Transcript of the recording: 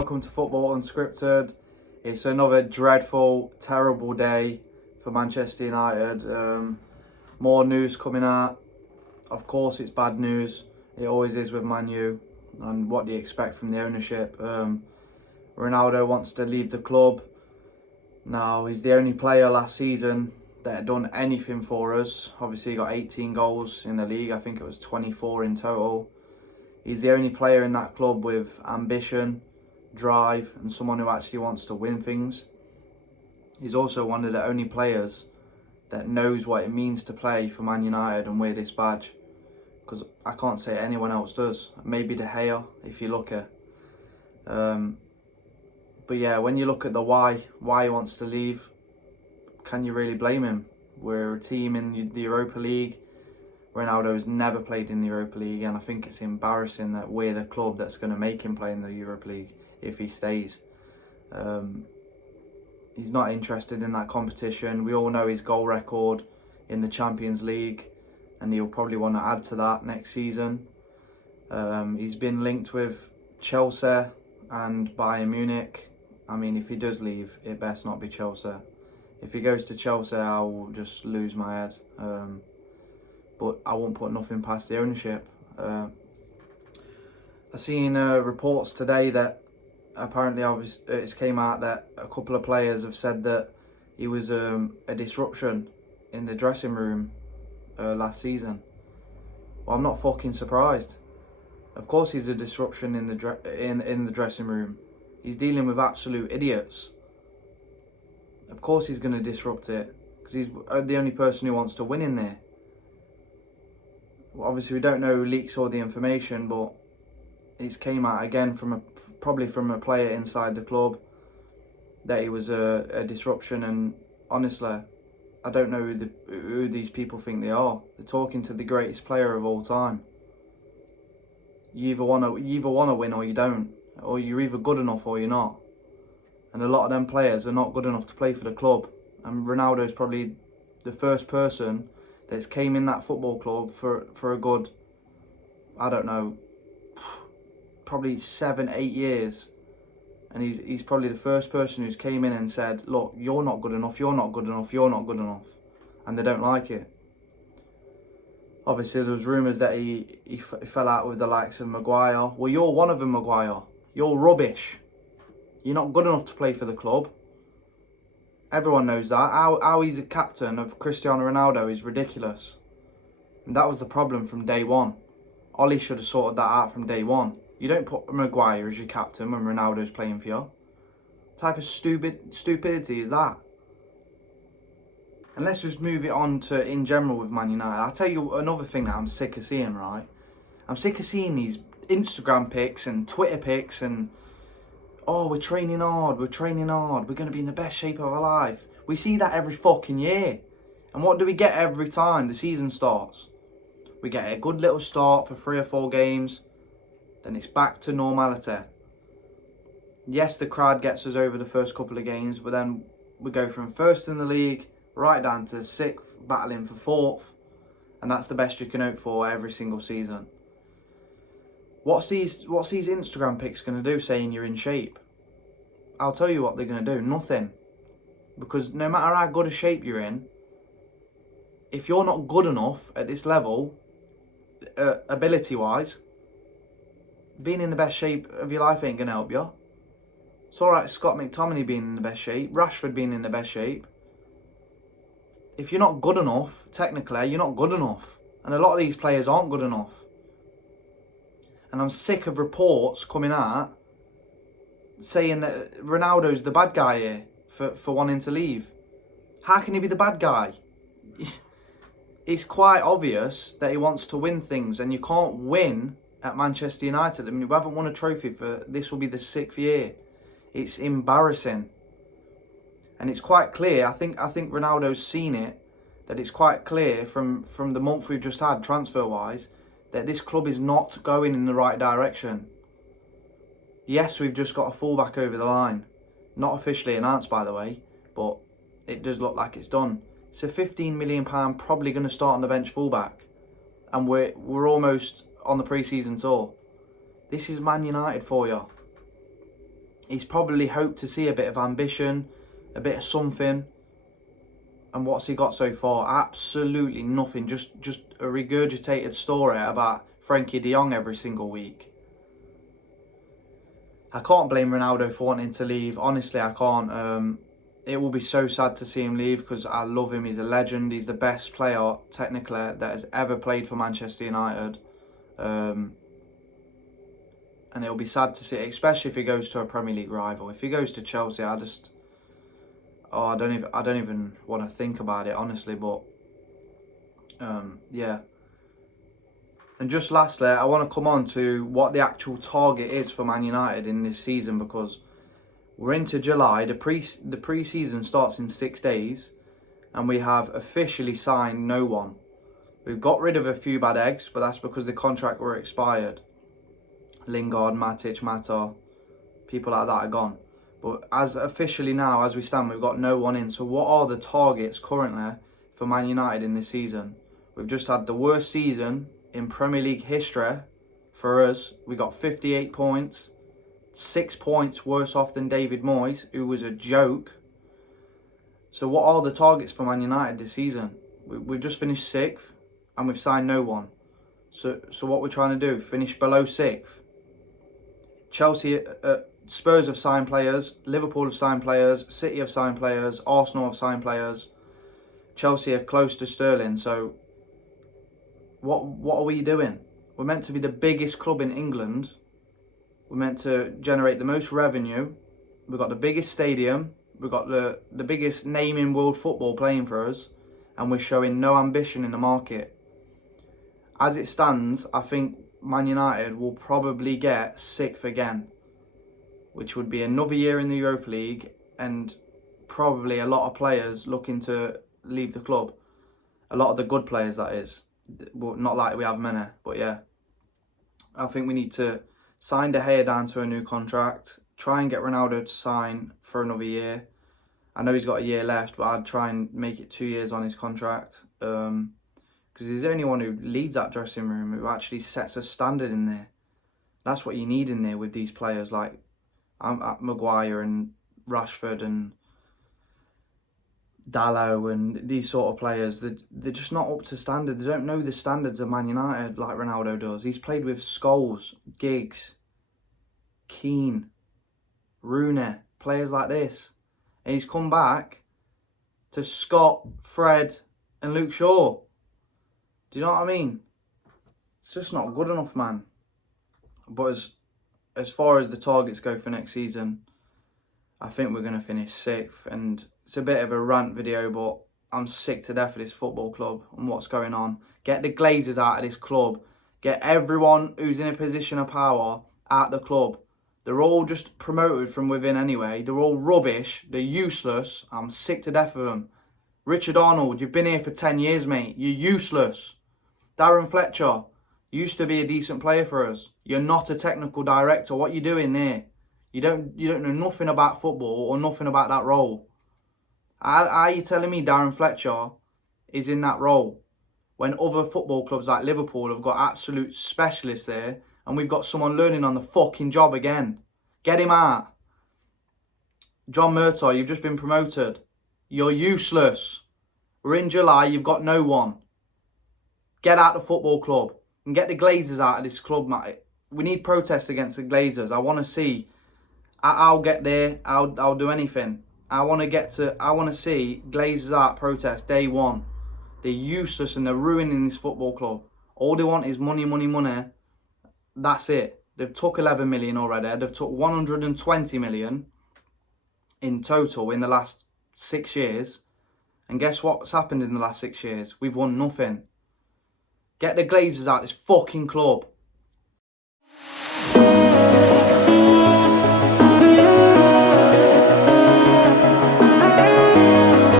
welcome to Football Unscripted. It's another dreadful, terrible day for Manchester United. More news coming out. Of course it's bad news. It always is with Man U. And what do you expect from the ownership? Ronaldo wants to leave the club. Now, he's the only player last season that had done anything for us. Obviously he got 18 goals in the league. I think it was 24 in total. He's the only player in that club with ambition, drive, and someone who actually wants to win things. He's also one of the only players that knows what it means to play for Man United and wear this badge. Because I can't say anyone else does. Maybe De Gea, if you look at. But yeah, when you look at the why he wants to leave, can you really blame him? We're a team in the Europa League. Ronaldo has never played in the Europa League, and I think it's embarrassing that we're the club that's going to make him play in the Europa League if he stays. He's not interested in that competition. We all know his goal record in the Champions League, and he'll probably want to add to that next season. He's been linked with Chelsea and Bayern Munich. I mean, if he does leave, it best not be Chelsea. If he goes to Chelsea, I will just lose my head. But I won't put nothing past the ownership. I've seen reports today that apparently it's came out that a couple of players have said that he was a disruption in the dressing room last season. Well, I'm not fucking surprised. Of course he's a disruption in the dressing room. He's dealing with absolute idiots. Of course he's going to disrupt it, because he's the only person who wants to win in there. Well, obviously we don't know who leaks all the information, but it's came out again probably from a player inside the club that he was a disruption. And honestly, I don't know who these people think they are. They're talking to the greatest player of all time. You either want to win or you don't, or you're either good enough or you're not. And a lot of them players are not good enough to play for the club. And Ronaldo is probably the first person that's came in that football club for a good, I don't know, probably 7-8 years. And he's probably the first person who's came in and said, look, you're not good enough, you're not good enough, you're not good enough. And they don't like it. Obviously there was rumours that he fell out with the likes of Maguire. Well, you're one of them, Maguire. You're rubbish. You're not good enough to play for the club. Everyone knows that. How he's a captain of Cristiano Ronaldo is ridiculous. And that was the problem from day one. Ollie should have sorted that out from day one. You don't put Maguire as your captain when Ronaldo's playing for you. What type of stupidity is that? And let's just move it on to in general with Man United. I'll tell you another thing that I'm sick of seeing, right? I'm sick of seeing these Instagram pics and Twitter pics and, oh, we're training hard, we're going to be in the best shape of our life. We see that every fucking year. And what do we get every time the season starts? We get a good little start for 3 or 4 games, then it's back to normality. Yes, the crowd gets us over the first couple of games, but then we go from first in the league right down to 6th, battling for 4th, and that's the best you can hope for every single season. What's these Instagram pics going to do saying you're in shape? I'll tell you what they're going to do. Nothing. Because no matter how good a shape you're in, if you're not good enough at this level, ability-wise, being in the best shape of your life ain't going to help you. It's alright Scott McTominay being in the best shape, Rashford being in the best shape. If you're not good enough, technically, you're not good enough. And a lot of these players aren't good enough. And I'm sick of reports coming out saying that Ronaldo's the bad guy here for wanting to leave. How can he be the bad guy? It's quite obvious that he wants to win things, and you can't win at Manchester United. I mean, we haven't won a trophy this will be the 6th year. It's embarrassing. And it's quite clear, I think Ronaldo's seen it, that it's quite clear from the month we've just had transfer-wise, that this club is not going in the right direction. Yes, we've just got a fullback over the line. Not officially announced, by the way, but it does look like it's done. It's a £15 million probably going to start on the bench fullback. And we're almost on the pre-season tour. This is Man United for you. He's probably hoped to see a bit of ambition, a bit of something. And what's he got so far? Absolutely nothing. Just a regurgitated story about Frankie de Jong every single week. I can't blame Ronaldo for wanting to leave. Honestly, I can't. It will be so sad to see him leave because I love him. He's a legend. He's the best player, technically, that has ever played for Manchester United. And it'll be sad to see, especially if he goes to a Premier League rival. If he goes to Chelsea, I don't even want to think about it, honestly. But yeah. And just lastly, I want to come on to what the actual target is for Man United in this season, because we're into July. The pre-season starts in 6 days, and we have officially signed no one. We've got rid of a few bad eggs, but that's because the contract were expired. Lingard, Matic, Mata, people like that are gone. But as officially now, as we stand, we've got no one in. So what are the targets currently for Man United in this season? We've just had the worst season in Premier League history for us. We got 58 points, 6 points worse off than David Moyes, who was a joke. So what are the targets for Man United this season? We've just finished 6th and we've signed no one. So what we're trying to do, finish below 6th. Chelsea, Spurs have signed players, Liverpool have signed players, City have signed players, Arsenal have signed players. Chelsea are close to Sterling. So what are we doing? We're meant to be the biggest club in England. We're meant to generate the most revenue. We've got the biggest stadium. We've got the biggest name in world football playing for us. And we're showing no ambition in the market. As it stands, I think Man United will probably get 6th again, which would be another year in the Europa League and probably a lot of players looking to leave the club. A lot of the good players, that is. Well, not like we have many, but yeah. I think we need to sign De Gea down to a new contract, try and get Ronaldo to sign for another year. I know he's got a year left, but I'd try and make it 2 years on his contract. Because he's the only one who leads that dressing room, who actually sets a standard in there. That's what you need in there with these players like Maguire and Rashford and Dalot and these sort of players. They're just not up to standard. They don't know the standards of Man United like Ronaldo does. He's played with Scholes, Giggs, Keane, Rooney, players like this. And he's come back to Scott, Fred and Luke Shaw. Do you know what I mean? It's just not good enough, man. But as far as the targets go for next season, I think we're going to finish 6th. And it's a bit of a rant video, but I'm sick to death of this football club and what's going on. Get the Glazers out of this club. Get everyone who's in a position of power out the club. They're all just promoted from within anyway. They're all rubbish. They're useless. I'm sick to death of them. Richard Arnold, you've been here for 10 years, mate. You're useless. Darren Fletcher, used to be a decent player for us. You're not a technical director. What you doing there? You don't know nothing about football or nothing about that role. How are you telling me Darren Fletcher is in that role when other football clubs like Liverpool have got absolute specialists there and we've got someone learning on the fucking job again? Get him out. John Murtaugh, you've just been promoted. You're useless. We're in July, you've got no one. Get out the football club and get the Glazers out of this club, mate. We need protests against the Glazers. I want to see. I'll get there. I'll do anything. I want to see Glazers out protest day one. They're useless and they're ruining this football club. All they want is money, money, money. That's it. They've took 11 million already. They've took 120 million in total in the last 6 years. And guess what's happened in the last 6 years? We've won nothing. Get the Glazers out of this fucking club.